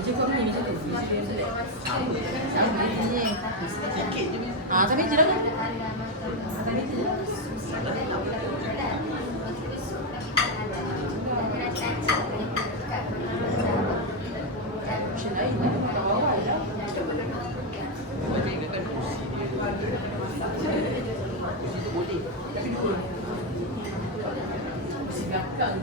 Meja kau ni meja tu. Sama ni. Sikit je. Atas meja dah kan? Atas meja je. Macam lain lah. Kat bawah je lah. Boleh ke kan kursi dia? Kursi tu boleh. Tapi dua. Kursi belakang.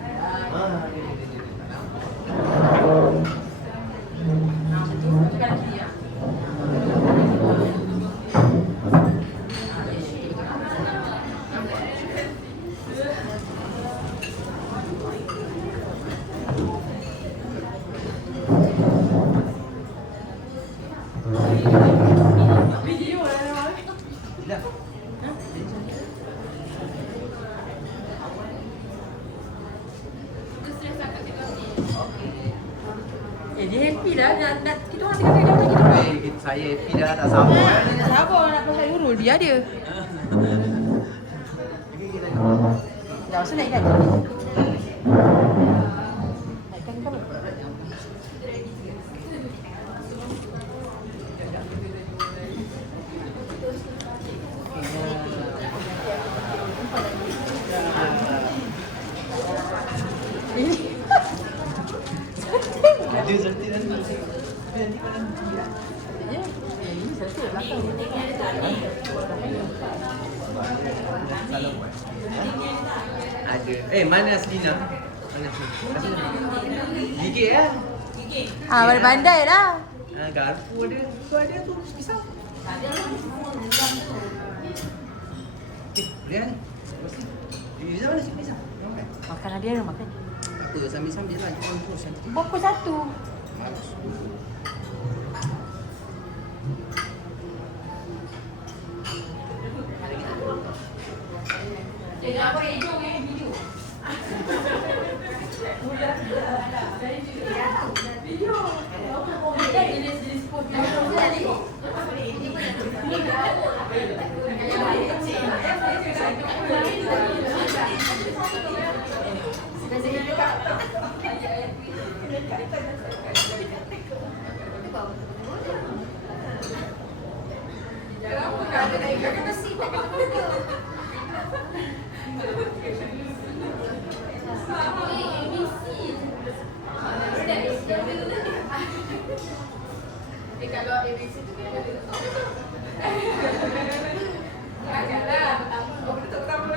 Dia happy dah nak kita orang tengok kita. Saya happy dah tak sabar. Tak sabar nak pasal Nurul dia dia. Dah masa naik kan? Naikkan kau. Dia cantik nanti. Nanti kau nanti. Ya. Ini satu belakang. Ada. Mana Aslina? Mana Aslina? Gigit ya? Gigit. Pandai lah. Garpu ada. Tu ada tu pisau. Boleh ni. Pisau mana si pisau? Makan lah dia makan. Apa sambil-sambil lah. Terus cantik. Berapa satu? Malas. Jangan apa hidung video. Video. Jenis foto. Kalau ABC tu kan agaklah aku tak tahu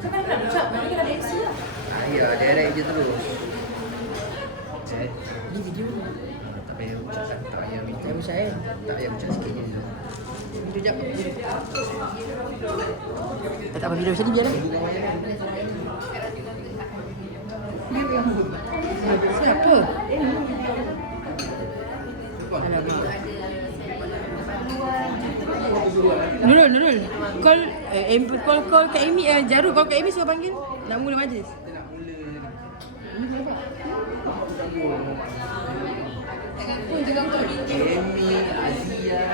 Kan mana nak ucap? Mana kita ada MC lah. Ya, direct je terus. Ni video ni. Tak payah ucap, tak payah minta. Saya percaya. Tak payah ucap sikit je. Video jap. Tak apa video macam ni biar lah. Siapa? Nurul. Call Kak Amy, Jarul call Kak Amy suruh panggil. Nak mula majlis. Kita nak mula. Amy, Azia,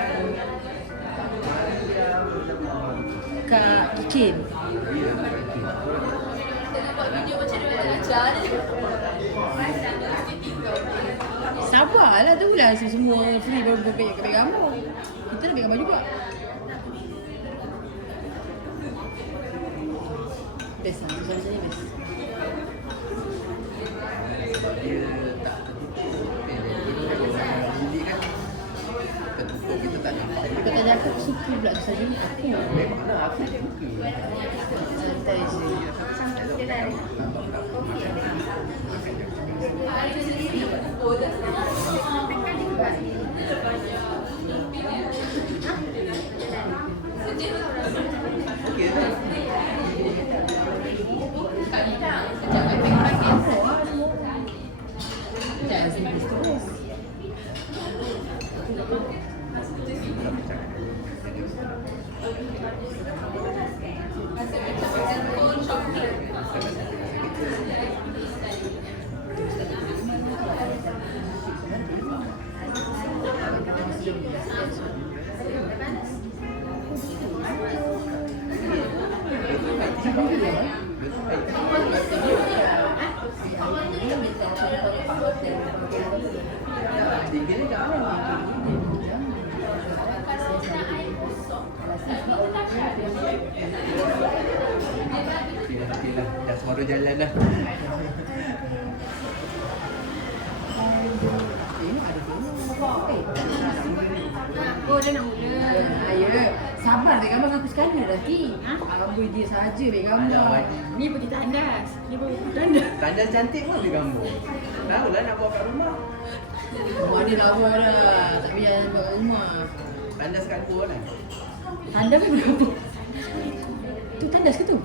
Kak Ikin. Sabarlah tu lah semua free baru kau ambil gambar. Kita nak ambil gambar juga. Best lah, susah macam ni best. Sebab dia tak tertutup. Jadi kan tertutup kita tak nak. Kau tanya aku suka pula susah je. Aku Memanglah aku tak suka. santai je. Okey tak? Jangan sedih terus. Dah suara jalan dah. Oh, dia nak mula. Ya. Sabar ambil gambar dengan aku sekali dah nanti. Amboi dia saja ambil gambar. Ni pergi tandas. Ni baru pergi tandas. Tandas cantik pun ambil gambar. Tahu lah nak bawa kat rumah. Rumah dia lawa dah. Tak payah buat kat rumah. Tandas kat luar lah. Tandas ni berapa? Tu tandas ke tu?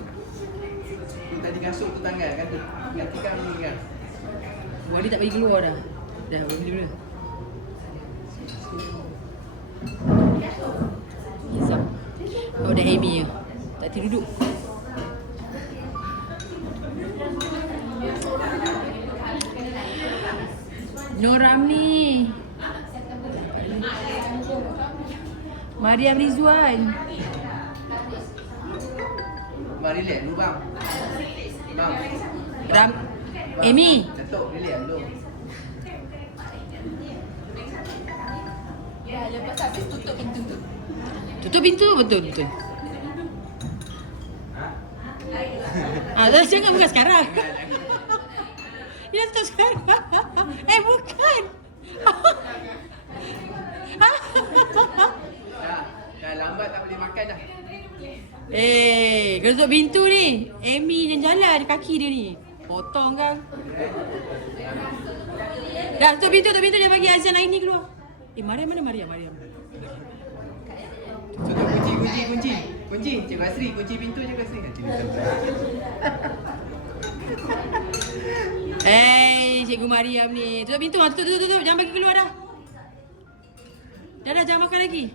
Tu tadi kasut tu tangan kan tu. Nak tikam ni kan. Buat dia tak pergi keluar dah. Dah beli dulu. Izam. Oh, dah Amy je. Tak hati duduk. Nur Ramli. Mariam Rizwan. Bang relax dulu bang. Bang. Amy. Datuk relax dulu. Ya, lepas habis tutup pintu tu. Tutup pintu betul. Jangan buka sekarang. Dia tutup sekarang. Bukan. Dah lambat tak boleh makan dah. Kau tutup pintu ni. Amy yang jalan kaki dia ni. Potong kan. Dah tutup pintu dia bagi Azan lain ni keluar. Mariam mana Mariam? Tutup kunci. Cikgu Asri, kunci pintu Cikgu Asri. Nanti dia Cikgu Mariam ni. Tutup pintu. Tutup. Jangan bagi keluar dah. Dah, jangan makan lagi.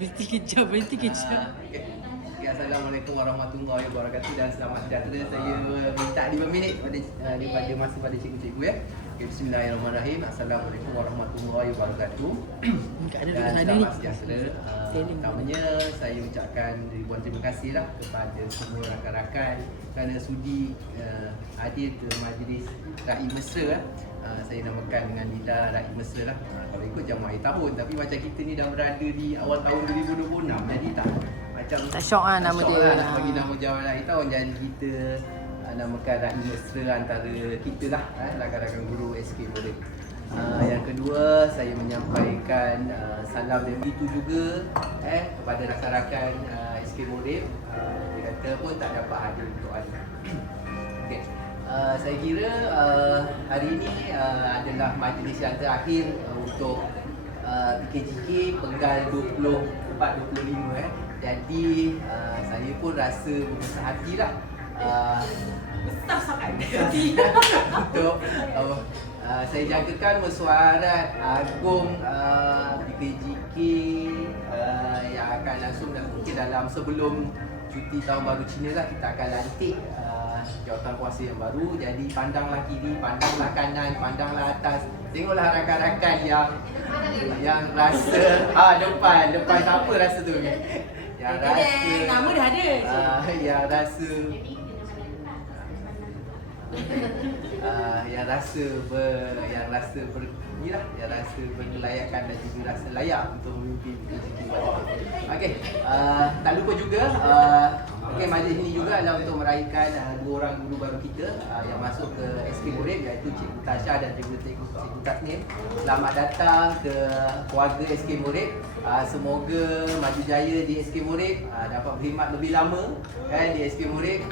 Berhenti kejap. Okay, Assalamualaikum warahmatullahi wabarakatuh dan selamat sejahtera. Saya minta 5 minit daripada masa pada cikgu-cikgu ya. Okay, bismillahirrahmanirrahim. Assalamualaikum warahmatullahi wabarakatuh. Dan selamat sejahtera. Pertamanya saya ucapkan ribuan terima kasihlah kepada semua rakan-rakan kerana sudi hadir ke majlis Raih Mesra. Saya namakan dengan Nida Raih Mesra lah. Kalau ikut jam akhir tahun, tapi macam kita ni dah berada di awal tahun 2026, jadi macam tak syok lah nama dia. Nak bagi nama jam akhir tahun, jadi kita namakan Raih Mesra antara kita lah, rakan-rakan guru SK Modern. Yang kedua, saya menyampaikan salam dari itu juga kepada rakan-rakan SK Murid, dia kata pun tak dapat hadir untuk anda. Okay. Saya kira hari ini adalah majlis yang terakhir untuk PKJK Penggal 24-25. Jadi saya pun rasa berbesar hatilah Besar sangat. untuk saya jangkakan mesyuarat agung PKJK yang akan langsung dan mungkin dalam sebelum cuti tahun baru Cina lah, kita akan lantik jawatankuasa yang baru. Jadi pandanglah kiri, pandanglah kanan, pandanglah atas, tengoklah rakan-rakan yang rasa depan siapa rasa tu ni, yang rasa nama dah ada. yang rasa yang rasa berkelayakan dan juga rasa layak untuk memimpin PKJK. Okey, tak lupa juga majlis ini juga adalah untuk meraihkan dua orang guru baru kita yang masuk ke SK Murid, iaitu Cikgu Tasha dan juga Cikgu Tasnim. Selamat datang ke keluarga SK Murid. Semoga maju jaya di SK Murid, dapat berkhidmat lebih lama di SK Murid.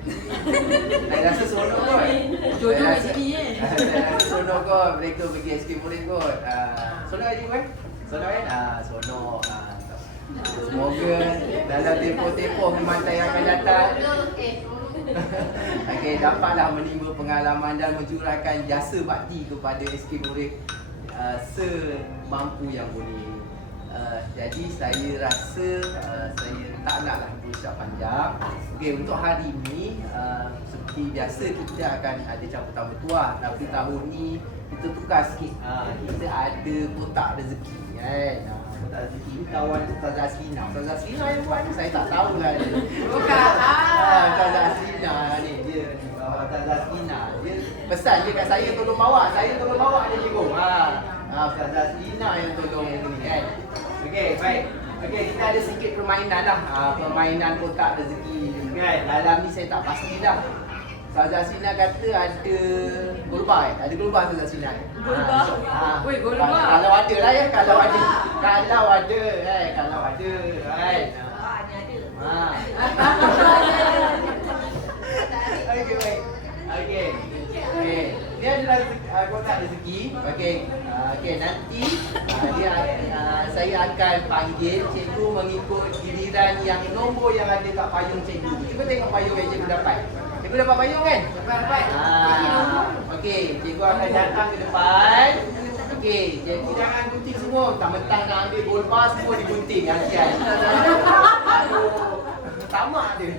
Saya rasa seronok kot. Jodoh kat sini Saya rasa seronok kot mereka pergi SK Murid kot. Seronok je kan? Seronok kan? Seronok. Semoga dalam tempoh-tempoh Kementerian yang akan datang dapatlah menimba pengalaman dan mencurahkan jasa bakti kepada SK Murid semampu yang boleh. Jadi saya rasa saya tak naklah berucap panjang. Untuk hari ini seperti biasa kita akan ada campur tuah, tapi tahun ni kita tukar sikit. Kita ada kotak rezeki kan. Kotak rezeki ni kawan Ustazah Asrina. Ustazah Asrina yang buat ni saya tak tahulah dia. Bukan. Ustazah Asrina ni dia. Ustazah Asrina dia pesan je kat saya tolong bawa. Saya tolong bawa dia cikgu. Ustazah Asrina yang tolong ni kan. Okey, baik. Okey, kita ada sikit permainan lah. Permainan kotak rezeki kan. Dalam ni saya tak pasti dah. Ustazah Asrina kata ada golbar. Ada golbar Ustazah Asrina. Golbar? Weh, golbar. Kalau ada lah ya, kalau ada kan. Okey, baik. Okey. Ni adalah kotak rezeki. Okey, nanti saya akan panggil cikgu mengikut giliran yang nombor yang ada kat payung cikgu. Cuba tengok payung yang cikgu dapat. Cikgu dapat payung kan? Dapat. Okey, cikgu akan datang ke depan. Okey, cikgu jangan gunting semua. Mentang-mentang nak ambil golbar semua digunting. Kasihan. Aduh. Tamak dia.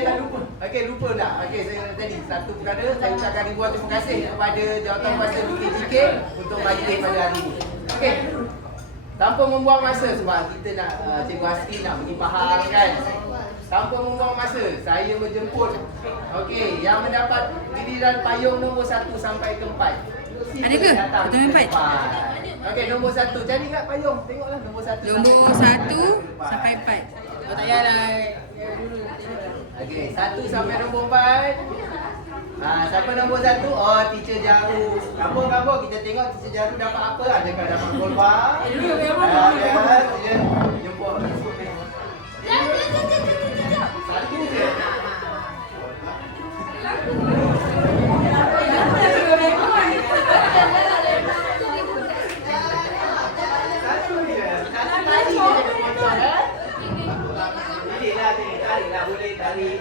Tak lupa. Lupa tak? Saya tadi satu perkara, saya ucapkan ribuan terima kasih kepada jawatankuasa PKJK untuk majlis pada hari ini. Tanpa membuang masa sebab kita nak Cikgu Asri nak pergi Pahang kan. Tanpa membuang masa, saya menjemput yang mendapat giliran payung nombor 1 sampai ke 4. Ada ke? 1 sampai 4. Nombor 1. Cari kat payung. Tengoklah nombor 1. Nombor 1 sampai 4. Oh tak payahlah. 1 sampai nombor 4. Siapa nombor 1? Oh, Teacher Jaru. Kamu kita tengok Teacher Jaru dapat apa? Adakah dapat golbar? Jemput. Satu je. Tarik, boleh tarik.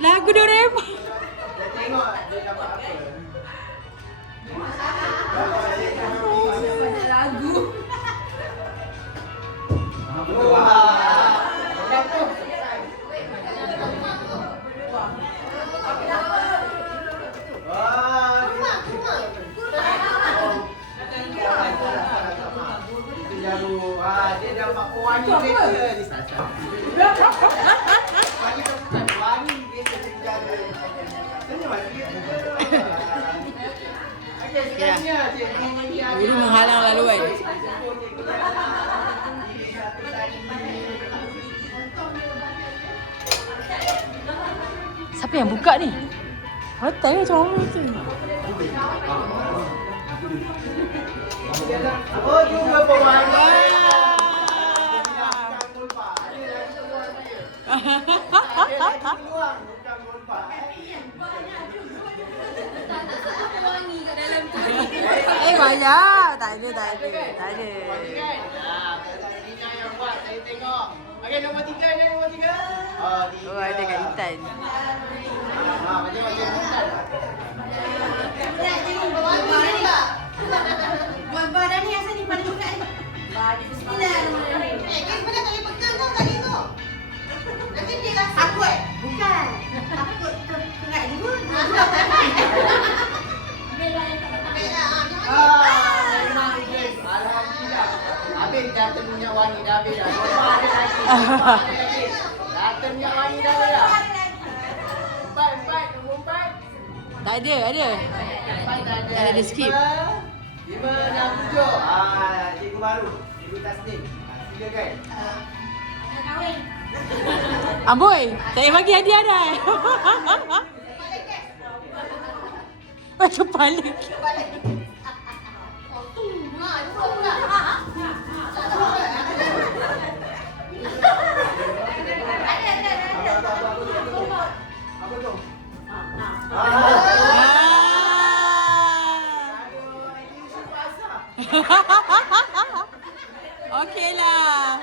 Lagu Doraemon. Kita tengok dia dapat apa. Lagu. Dia dapat pewangi kereta ni sahaja. Bagi kita bukan pewangi kereta dia jaga. Sekiannya Guru menghalang laluan. Siapa yang buka ni? Hotel macam mana tu? Oh, juga pewangi. Kan? Nina yang buat, saya tengok. Okey, nombor 3 ni, nombor 3. Oh, 3. Oh, ada Kak Intan. Macam-macam Intan. Buat badan ni asal ni pada juga ni. Bismillahirrahmanirrahim. Guys, mana tak boleh pegang tau tadi tu. Nanti dia rasa. Takut. Bukan. Takut kerat juga. Alhamdulillah. Habis dah minyak wangi dah habis dah. Nombor ada lagi. Nombor ada lagi. Dah minyak wangi dah habis dah. 4, nombor 4. Tak ada, ada. 4 dah ada. Ada skip. 5 dan 7. Cikgu baru. Cikgu Tasnim. Silakan. Amboi, tak payah bagi hadiah dah. Kepala. Apa tu? Okeylah.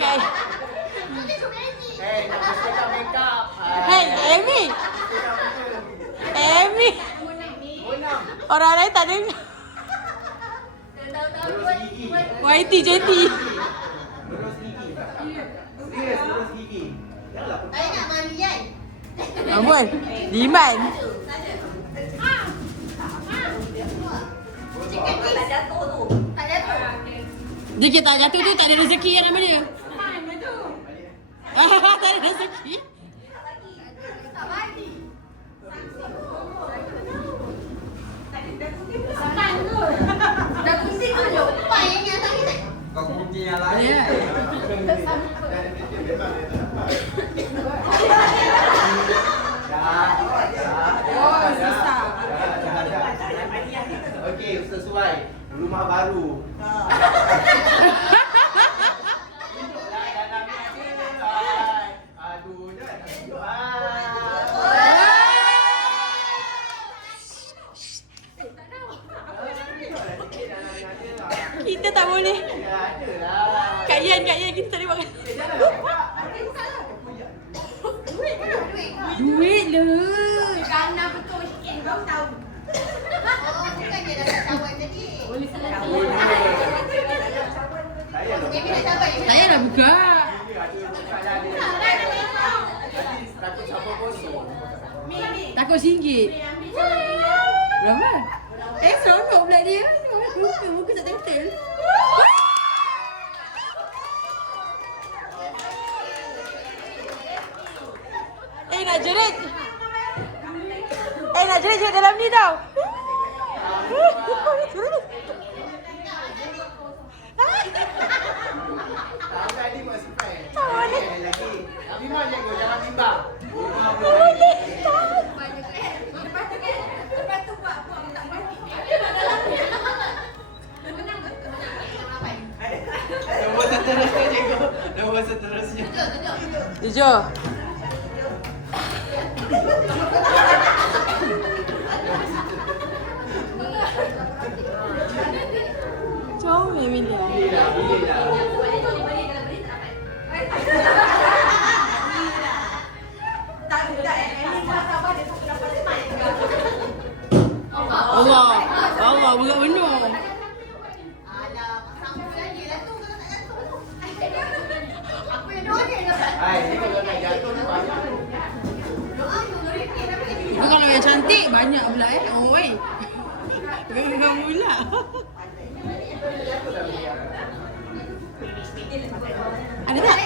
Okay. Hey, nak cakap make up. Hey, Amy. Amy. Orang lain tak dengar. YT JT. Lurus gigi. Serius, lurus gigi. Janganlah. Saya nak mandi kan? Amboi, Diman. Tak jatuh tu. Tak jatuh. Dia kata tak jatuh tu tak ada rezeki yang nama dia. Tak ada rezeki. Tak bagi. Dah gunting tu je. Lepas yang ni atas ni. Kau kunci yang lain. Ya. Oh, susah. Okey, sesuai. Rumah baru. Aduh, jangan tunjuk. Kita tak boleh. Kak Yan kita tak boleh buat. Duit lah. Kerana betul sikit baru tahu. Oh, bukan dia dah cawan tadi. Boleh salah. Amy dah cawan. Saya dah buka. Takut siapa kosong. Takut RM1. Berapa? Seronok pula dia. Muka tak tempel. Nak jerit. Nak jerit dalam ni tau. Tahu tadi masih fine. Tak boleh. Lagi. Tapi mau jago jangan timbang. Boleh. Lepas tu buat tak mandi. Nombor seterusnya cikgu. Nombor seterusnya. Jujur. Comel Emilia. Boleh dah. Allah buka penuh. Alah, sama lagi lah tu kalau tak jatuh tu. Aku yang doa dia dapat. Hai, ni kalau nak jatuh ni banyak tu. Doa tu RM2 dapat. Itu kalau yang cantik banyak pula Oi. Geram pula. Ada tak?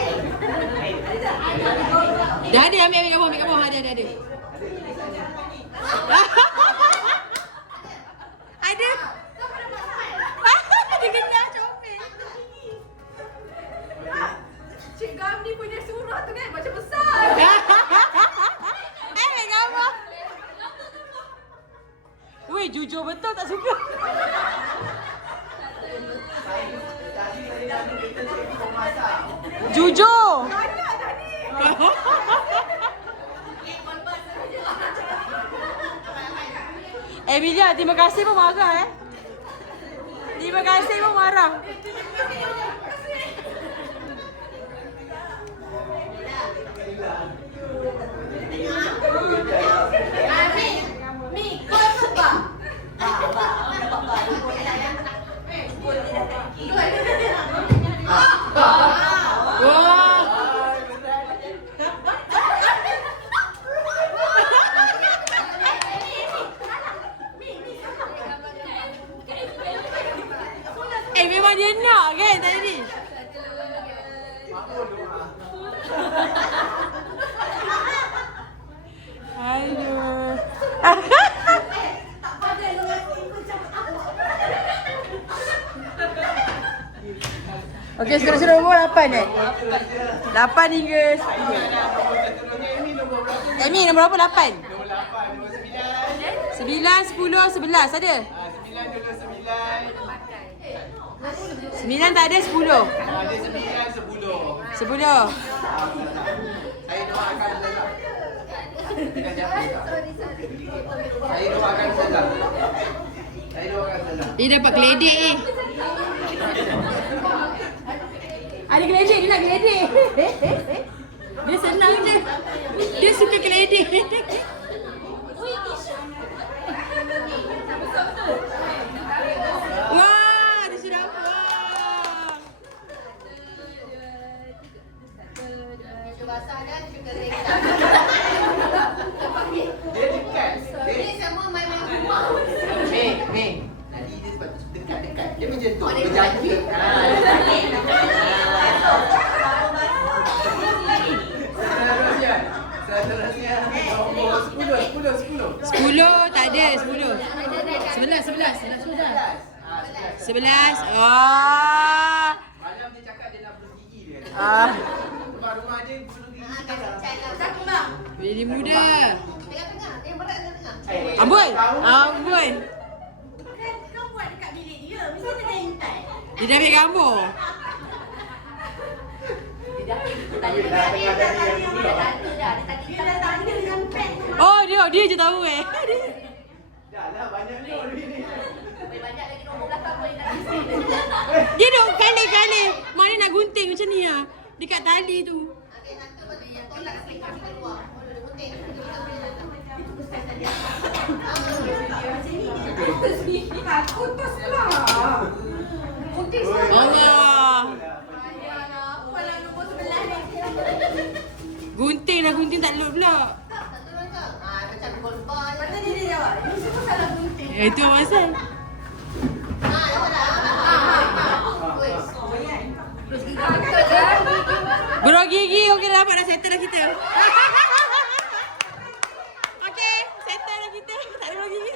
Dah ada ambil kat bawah ada. Ada. Dia kena comel. Cik Gam ni punya surah tu kan macam besar. Ambil gambar. Weh, jujur betul tak suka. Jujur. Banyak tadi. Emilia, terima kasih pun marah Terima kasih pun marah. Mi, kau tu ba? Ba. Wah. Memang dia nak kan tadi. Aduh. Okey, sudah nombor 8 ni. 8 hingga 10. Amy nombor berapa? 8. Nombor 8, nombor 9. 9, 10, 11 ada? 9 dulu 9. 9 tak ada, 10. Ada 9, 10. 10. Saya doakan saja. Dengan siapa? Saya doakan saja. Saya doakan saja. Dia dapat geledek ni. Ada geledek, dia nak geledek. Dia senang je. Dia suka geledek. Wah, dia sudah apa? Cuba basah dan cuba kering. Dia dekat. Ini semua main-main rumah. Ni. Tadi dia sebab dekat-dekat. Dia macam tu. Oh, dia Berjangkit. Seterusnya. Nombor 10. 10 tak ada, 10. 11. 11. Oh. Malam dia cakap dia nak berus gigi dia. Rumah dia berus gigi. Jadi muda. Tengah-tengah. Yang berat tengah-tengah. Amboi. Amboi. Kau buat dekat bilik dia. Mesti dia dah intai. Dia dah ambil gambar. Oh, dia je tahu eh. Dah lah banyak ni ni. Banyak lagi nombor belakang boleh tak isi. Dia duk kali-kali. Mana nak gunting macam ni ah. Dekat tali tu. Okey, satu bagi yang tolak sikit keluar. Boleh gunting. Allah. Walau nombor 11 ni. Gunting tak load pula. Satu lagi. Macam golbar. Mana dia jawab? Ini semua salah gunting. Itu pasal. Berok gigi. Okey dah dapat dah settle dah kita. Okey, settle dah kita. Tak ada berok gigi.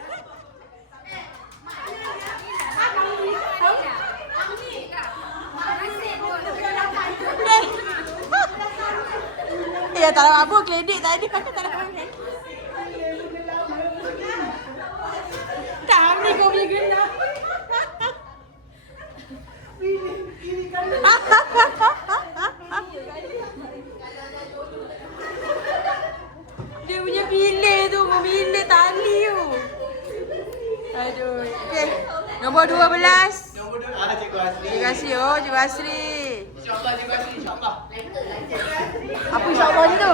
Ya tak ada apa kredit tadi. Tak ada apa. Tak ambil kau punya gena. Dia punya pilih tu, memilih tali tu. Aduh. Okey. Nombor 12. Nombor 2. Cikgu Asri. Terima kasih Cikgu Asri. InsyaAllah Cikgu Asri, insyaAllah. Apa insyaAllah ni tu?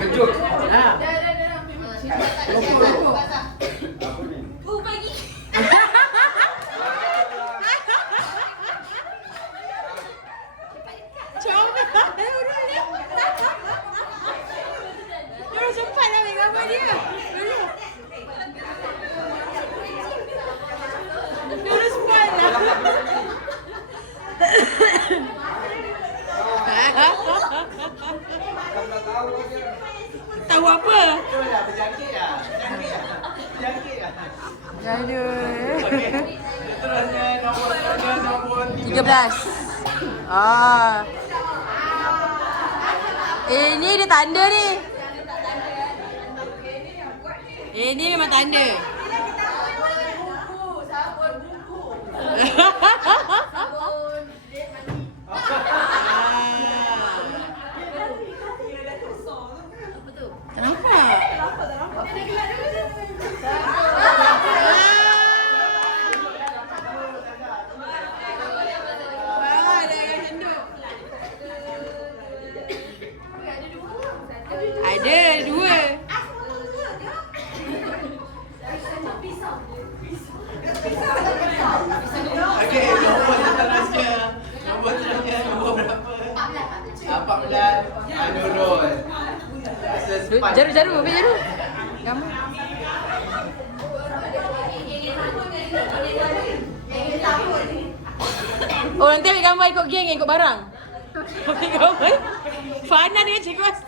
Kejut. Dia sempat nak ambil gambar dia. Dia sempat lah. Tahu apa? Itulah berjangkit lah. Berjangkit lah. Aduh. Seterusnya nombor 13. Ah. Ini dia tanda ni. Ini memang tanda. Sabun, dia mandi. Apa tu? Tak nampak. Dia gelap dulu. Ada dua. Okey, nombor seterusnya. Nombor seterusnya nombor berapa? 14. Nurul. Jaru, ambil jaru. Gambar. Oh, nanti ambil gambar ikut geng, ikut barang. Ambil gambar. Fana dengan Cikgu As.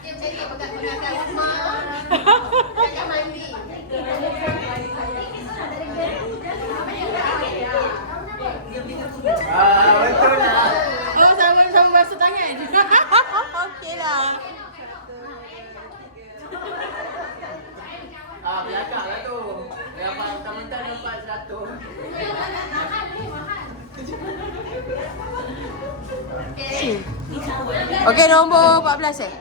Dia macam ni pegang-pegang rumah. Pegang mandi. Betul lah. Oh, sama basuh tangan. Okeylah. Belakang lah tu. Yang mentah-mentah nampak 100. Okey, nombor 14 eh?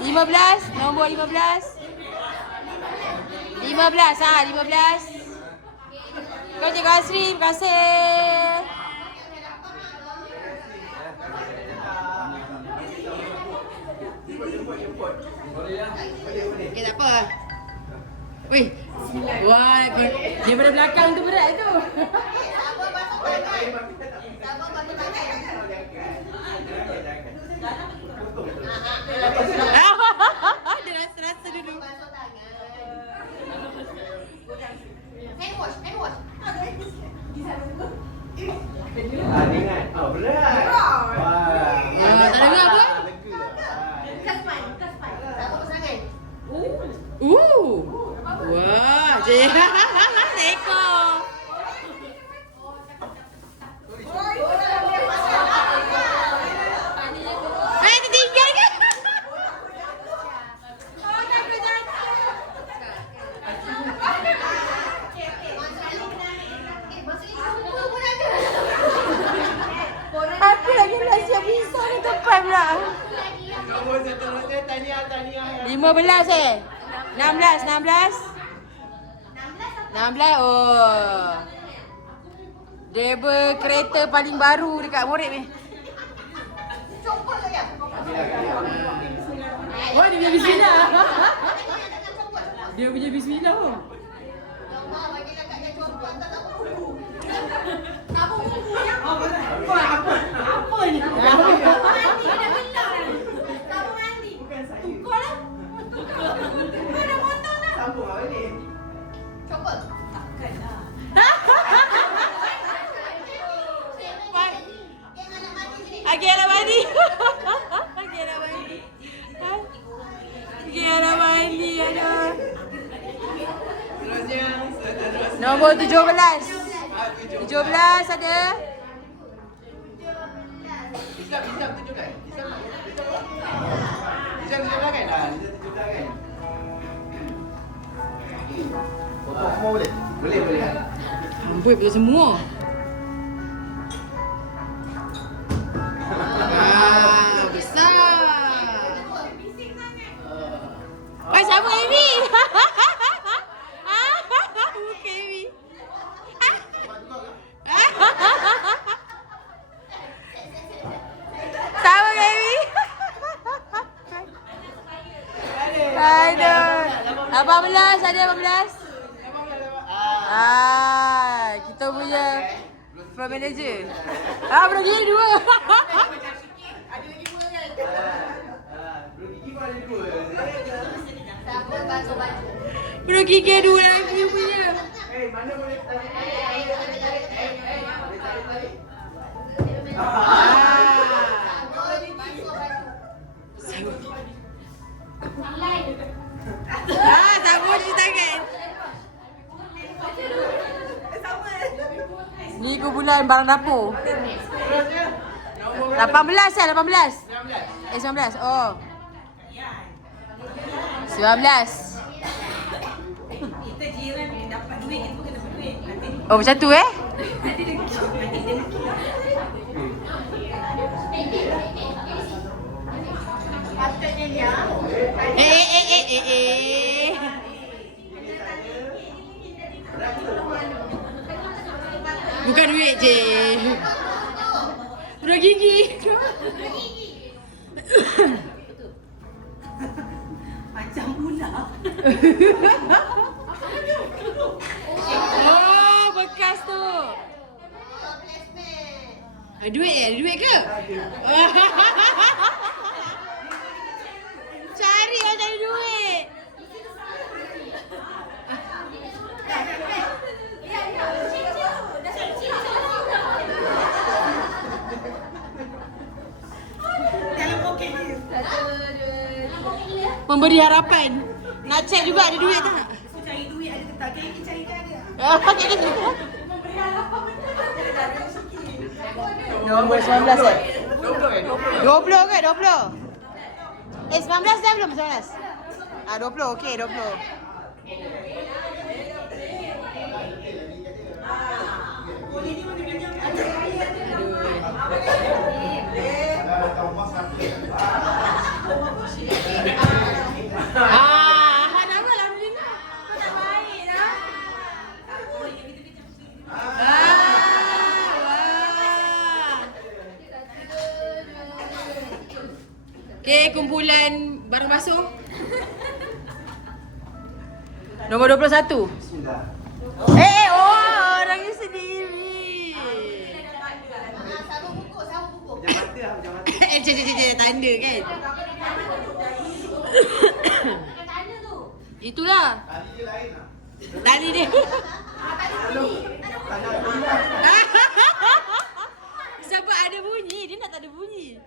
15. Nombor 15. 15, 15. Kau Cikgu Asri, terima kasih. Okey, tak apa. Wih. Wah, daripada belakang tu berat tu. Sabun basuh tangan. Sabun basuh tangan. Dia rasa-rasa dulu. Basuh tangan. Hand wash. Ni kan. Berat. Tak dengar apa? Kasman. Sabun basuh tangan. Wah, Seekor. Tertinggal kan? Aku lagi nak siap pisau ni tepat pula. Nombor seterusnya tahniah. 15 eh? 16. Oh. Driver kereta paling baru dekat Morib ni. Copot saya. Oh, dia punya bismillah. Dia punya bismillah pun. Allah bagi dekat dia copot tak bumbu. Sabun bumbu ya. Apa ni? Mandi dah belah. Sabun mandi. Tukar lah. Tukar dah potong dah. Sambung apa ni? Copot. Agak mandi. Aduh. Seterusnya. Nombor 17. 17 ada. Islam tunjukkan. Islam tunjukkan kan? Foto semua boleh? Boleh. Amboi betul semua. Besar. Sama Amy. Muka Amy. Sama Amy. Aduh. 18 ada 18. Kita punya floor manager. Belum dia dua. Sabun basuh baju. Belum gigi dua lagi punya. Mana boleh tanya? Sabun cuci tangan. Ni kumpulan barang dapur. 18 ya, 18. 19. Oh. 19. Kita jiran dapat duit, kita pun dapat duit. Nanti Oh macam tu eh? Patutnya dia. Bukan duit je. Udah gigi. Macam pula. Oh, bekas tu. Placement. Duit eh? Duit ke? Cari orang cari duit. Memberi harapan. Nak check juga ada duit tak? Cari duit ada ke tak? Kira cari kan ada. Pakai gitu. Nombor 19 eh? 20 ke? 20? 19 dah belum 19? 20, okey 20. Nama alhamdulillah. Kau tak baik dah. Okey, kumpulan barang basuh. Nombor 21. Bismillah. Orangnya sendiri. Sabun buku, sabun buku. Pejam mata lah, pejam mata. Tanda kan. Itulah. Tadi je lain lah. Tali dia. Sebab ada bunyi, dia nak tak ada bunyi.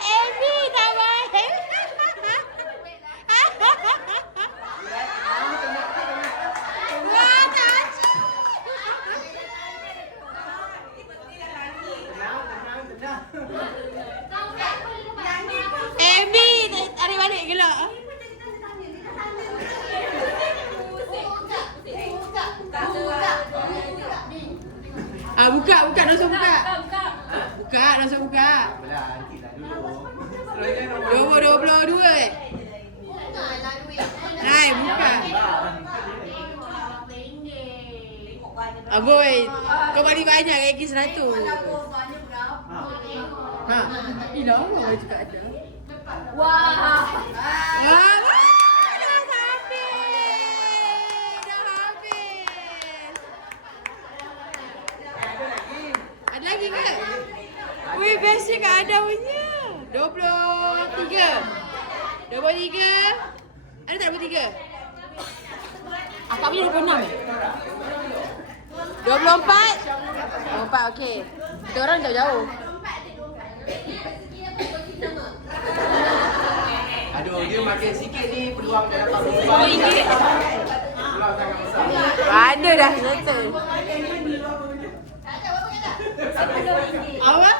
Amy tak baik. Wah, caci. Amy, tarik balik gelak. Buka, langsung buka. Buka, langsung buka. Apalah, nanti lah dulu. 22 eh. Hai, buka. Aboy, kau balik banyak lagi 100. Ha. Lama juga ada. Wah. Wah, dah habis. Dah habis. Ada lagi ke? Weh, bestnya Kak Ada punya. 23. 23. Ada tak 23? Akak punya 26 eh? 24? 24, okey. Kita orang jauh-jauh. Aduh, dia makin sikit ni peluang dia dapat berubah. Ini? Peluang sangat besar. Ada dah settle. Apa?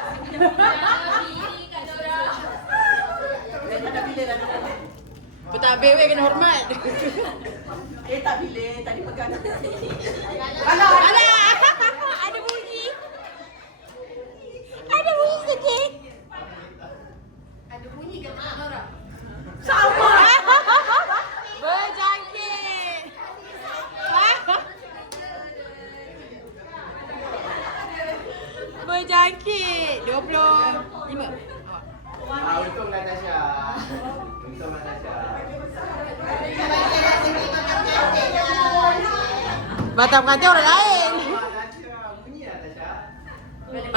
Pentadbir weh kena hormat. Tak bila, tadi pegang. Alah! Ada bunyi. Ada bunyi sikit. Ada bunyi kat tengah Nora. Berjangkit. Berjangkit. 25. Untung Natasha. Untung Natasha. Batang pengantin orang lain. Natasha, bunyi Natasha. Elok.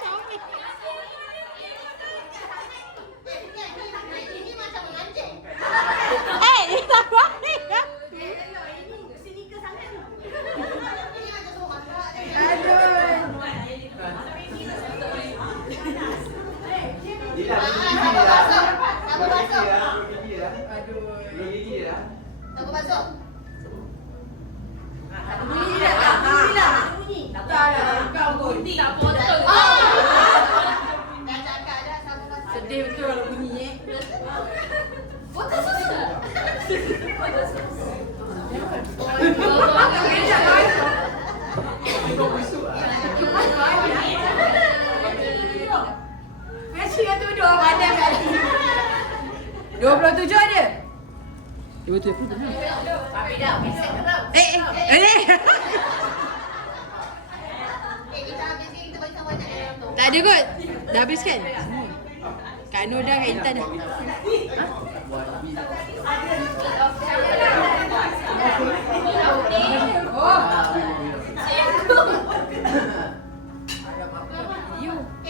Comel. Ini macam mengancing. Dia tak baik. Sini ke sana tu. Ini macam semua masak. Dia dah Sabar basuh. Sabar basuh. gigi dah. Belum gigi dah. Sabar basuh. Dah cakap dah sabar basuh. Sedih betul kalau bunyi eh. Macam yang tu dua pandang kat 27 ada? 27. Tapi dah, set ke tau. Kita habis ni, kita bagi sama banyak dalam tu. Tak ada kot. Dah habis kan? Kak Nur dah, Kak Intan dah.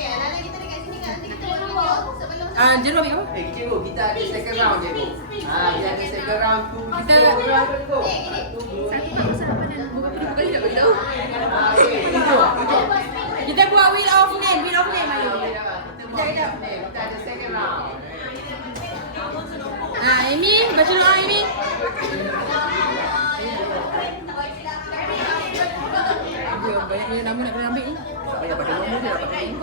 Anak-anak kita dekat sini kan, nanti kita video sebelum Jeruk ambil apa? Cikgu, kita ada second round cikgu. Kita ada second round tu. Kita nak gini. kita buat wheel of name, wheel of name ayo. Kita ada second round. Amy, baca doa Amy. Banyak nama nak kena ambil ni. Banyak pada nombor dia dapat main.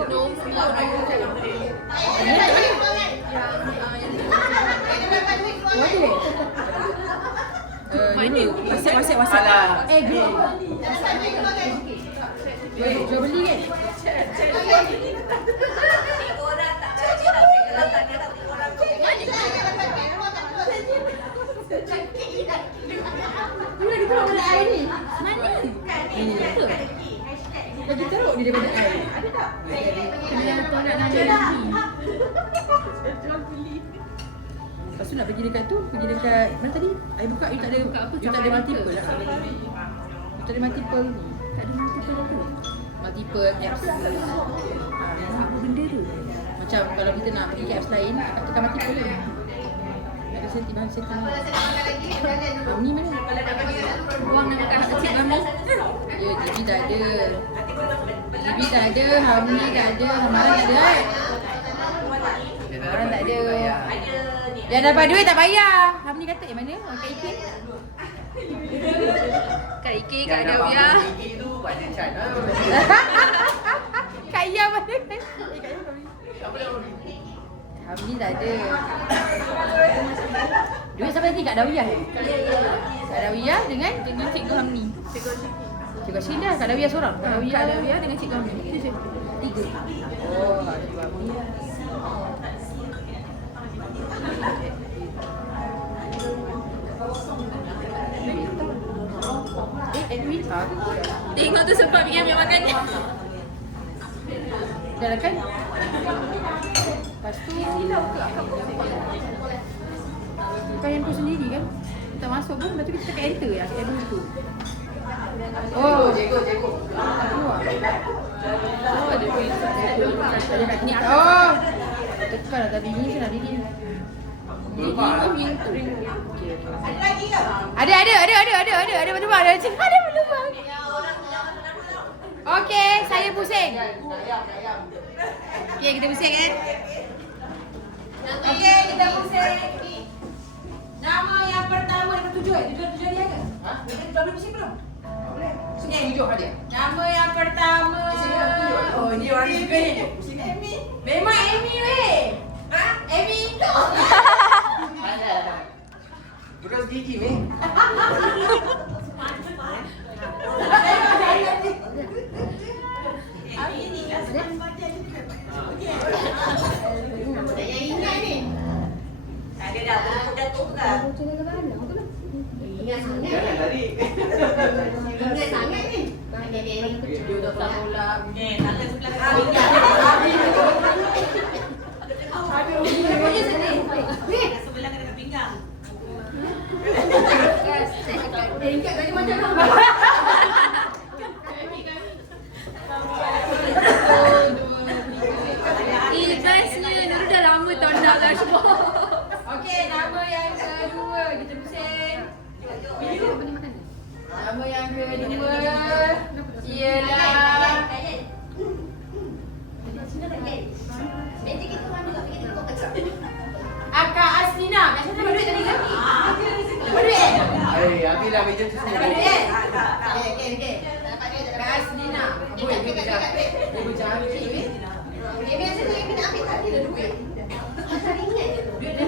Mana? WhatsApp. Group apa? Jual beli kan? Mana kita nak air ni? Mana? Ni. Bagi teruk dia daripada air. Ada tak? Kena betul nak nanya lagi. Lepas tu nak pergi dekat tu, pergi dekat mana tadi? Air buka, you tak ada multiple lah. You tak ada multiple ni. Tak ada multiple apa? Multiple apps. Apa benda tu? Macam kalau kita nak pergi ke apps lain, tak tekan multiple tu. Ada setting. Ni mana? Buang nama kat kecil kami. Ya, GB tak ada. GB tak ada, Hamni tak ada, Hamaran tak ada kan? Orang tak ada. Yang dapat duit tak bayar. Hamni kata, mana? Kat IK? Kat IK, Kak Dawia. Kat tu banyak chat. Kak Iya mana? Hamni tak ada. Duit sampai lagi Kak Dawiyah Kak Dawiyah dengan Cikgu Hamni. Cikgu Syindah, Kak Dawiyah seorang. Kak Dawiyah dengan Cikgu Hamni. Tiga. Oh, ada Cikgu Hamni. Edwin. Tengok tu sebab pergi ambil makan. Dah lah kan? Lepas tu bukan handphone sendiri kan? Kita masuk pun, lepas tu kita tekan enter ya, kita dulu tu. Oh, Cikgu. Oh, ada kat sini. Oh, tekan lah tadi ni saya nak diri. Ini tu. Ada berlubang. Ada berlubang. Okey, saya pusing. Okey, kita pusing kan? Okey, kita pusing. Nama yang pertama dengan tujuan dia kan? Ha? Kita boleh pusing belum? Boleh. Tujuh hadiah. Nama yang pertama. Oh, ni orang suka ni. Amy. Memang Amy weh. Ha? Amy. Terus gigi ni. Saya ingat ni. Ada dah, jatuh ke? Ingat sangat. Jangan lari. Ingat sangat ni. Dia tak tahu bola. Tangan sebelah sebelah kena pinggang. Ingat tadi macam mana? Bestnya Nurul dah lama tak nak dah semua. Okey, nama yang kedua kita pusing. Nama yang kedua ialah Magic itu mana tak pergi tengok kacau. Akak Aslina. Kat sana dapat duit tadi ke? Dapat duit? Ambillah meja tu semua. Dapat duit? Okey. Dapat dia Akak Aslina. Boleh dia berjangkit. Dia berjangkit ni. Dia biasa tu Amy nak ambil tadi dah duit. Macam ringan je tu. Duit dia.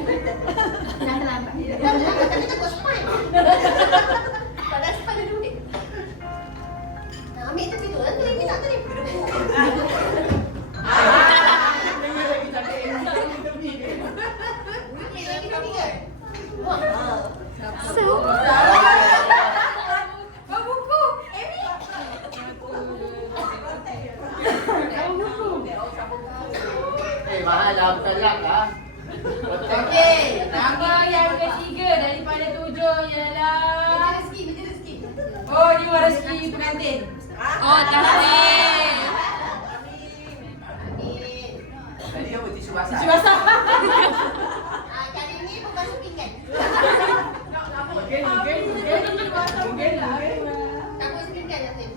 Dah lambat. Tapi takut ialah Meja rezeki. Oh, ni wang rezeki pengantin. Oh, tasbih. Amin. Tadi apa tisu basah? Cuci basah. Kali ni berbasuh pinggan. Mungkin. Tak boleh pinggan Yasin.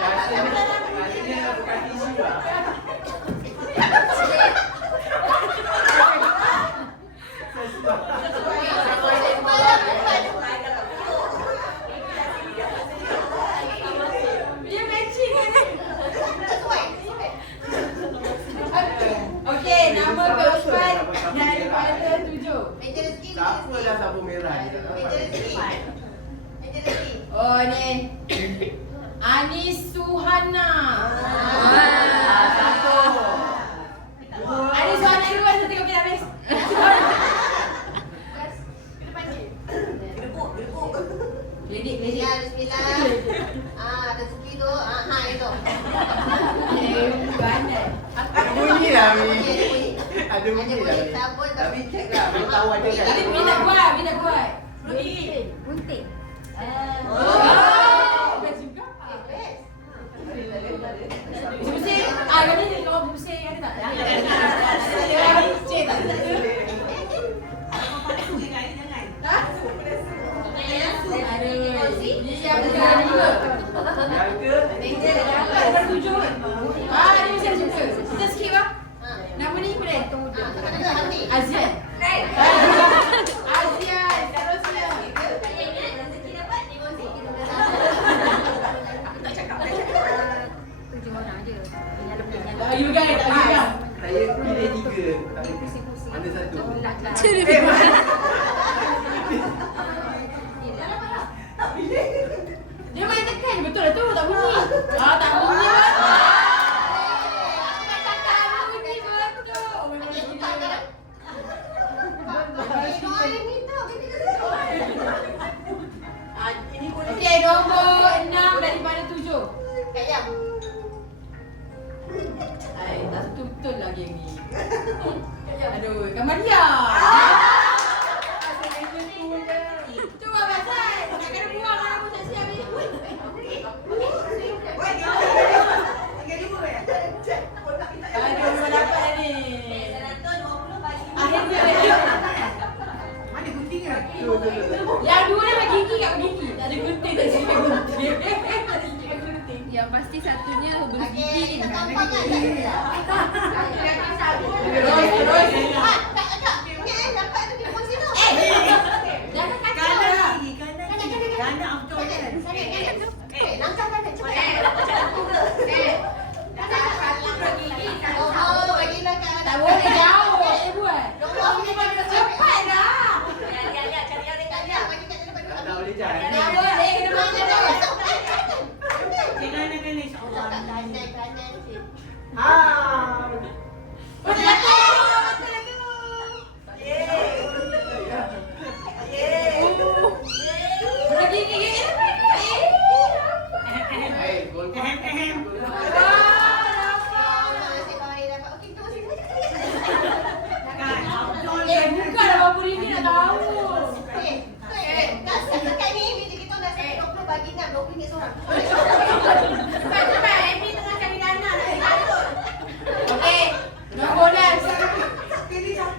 Rasanya bukan tisu lah. Dia matching ni. Sesuai. Okey, nama keempat daripada 7. Meja rezeki. Siapa dah sapu merah ni? Meja rezeki. Meja rezeki. Oh ni. Anis Suhana. Satu. Anis Suhana dulu masa tengok kita habis. Ledik. Ya, bismillah. Rezeki tu. Itu. Pandai. Ada bunyi lah Mi. Okey, Ada bunyi lah Mi. sabun. Tapi cek lah, belum tahu ada kan. Tapi minta buat. Gunting. Oh, best juga. Best. Pusing. Kau ni kalau pusing ada tak? Ada. Cik tak ada. Aduh. Ni yang kedua. Yang ke? Meja Daripada 7. Ni mesti ada cerita. Kita skip lah. Ha. Nama ni boleh? Tak ada hati. Azian. Azian. Terusnya. Rezeki dapat demosi. Tujuh orang je. You guys tak bilang. Saya pilih 3. Mana satu? Dia main tekan je betul lah tu. Tak bunyi. Tak bunyi kan? Tak bunyi betul. Okey, nombor 6 daripada 7. Ay, tak betul lah geng ni. Aduh, Kamaria. Tu apa pasal? Nak kena buang lah aku tak siap ni. Aduh, memang dapat dah ni. Akhirnya Mana gunting kan? yang dua ni bagi gigi kat gigi. Tak ada gunting, tak ada gunting. Tak ada gunting. Yang pasti satunya hubung gigi. Jangan kacau lah. Gana Abdul kan? Tak boleh jauh. Tak boleh buat. Cepat dah. Tak boleh jalan. Tak boleh. Kena makan jauh. Gana insyaAllah. Oh, jatuh. Bergigi gigi. Gol. Kan Abdul Bukan RM80 nak tahu. Okey, nombor 6. Tidak.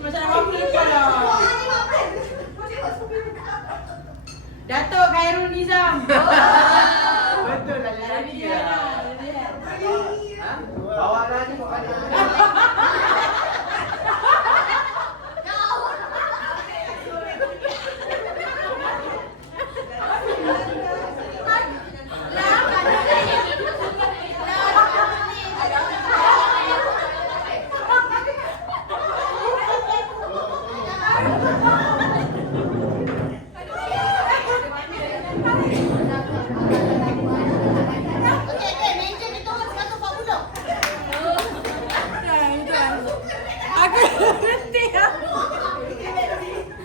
Macam nak mampu lepas lah. Datuk Khairul Nizam. Betul lah lelaki lah. Ha? Bawa lah ni bawa ni.